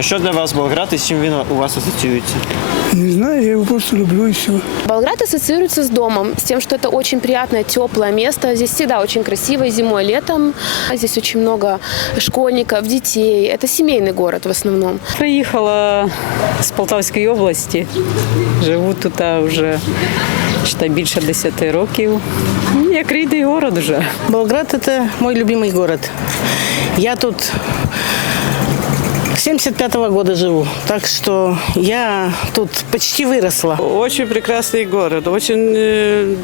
Що для вас Болград і з чим він у вас асоціюється? Не знаю, я его просто люблю и все. Болград ассоциируется с домом, с тем, что это очень приятное, теплое место. Здесь всегда очень красиво и зимой, и летом. Здесь очень много школьников, детей. Это семейный город в основном. Приїхала з Полтавської області. Живу тут а, вже считай, більше 10 років. Ну, Як рідний город вже. Болград – это мой любимый город. Я тут с 75 года живу, так что я тут почти выросла. Очень прекрасный город, очень э,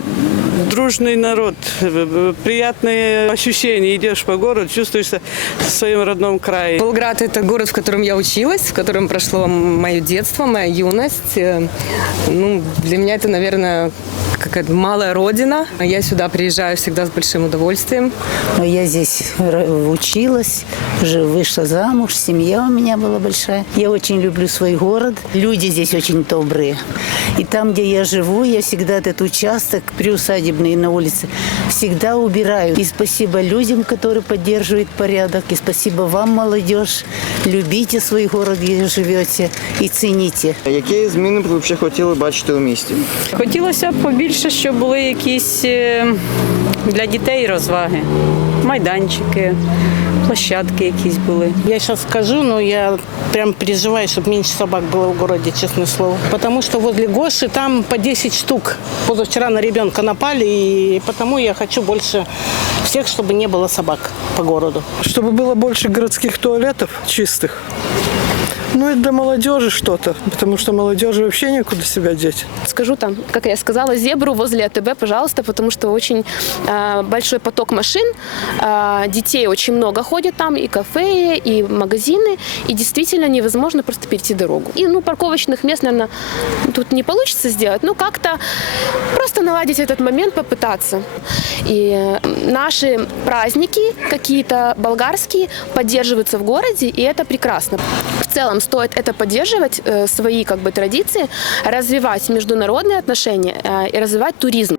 дружный народ, э, приятные ощущения. Идешь по городу, чувствуешь себя в своем родном крае. Болград – это город, в котором я училась, в котором прошло мое детство, моя юность. Э, Ну, для меня это, наверное, какая-то малая родина. Я сюда приезжаю всегда с большим удовольствием. Но я здесь р- училась, уже вышла замуж, семья у меня была большая. Я очень люблю свой город. Люди здесь очень добрые. И там, где я живу, я всегда этот участок приусадебный на улице всегда убираю. И спасибо людям, которые поддерживают порядок. И спасибо вам, молодежь. Любите свой город, где живете, и цените. Які зміни б ви взагалі хотіли бачити у місті? Хотілося б побільше, щоб були якісь е, для дітей розваги, майданчики, площадки якісь були. Я сейчас скажу, но я прям переживаю, чтобы меньше собак было в городе, честное слово. Потому что возле Гоши там по 10 штук. Позавчера на ребенка напали, и потому я хочу больше всех, чтобы не было собак по городу. Чтобы было больше городских туалетов чистых. Ну и для молодежи что-то, потому что молодежи вообще некуда себя деть. Скажу там, как я сказала, зебру возле АТБ, пожалуйста, потому что очень а, большой поток машин, а, детей очень много ходит там, и кафе, и магазины, и действительно невозможно просто перейти дорогу. И, ну, парковочных мест, наверное, тут не получится сделать, но как-то просто наладить этот момент, попытаться. И э, наши праздники какие-то болгарские поддерживаются в городе, и это прекрасно. Целом стоит это поддерживать, э, свои как бы традиции, развивать международные отношения э, и развивать туризм.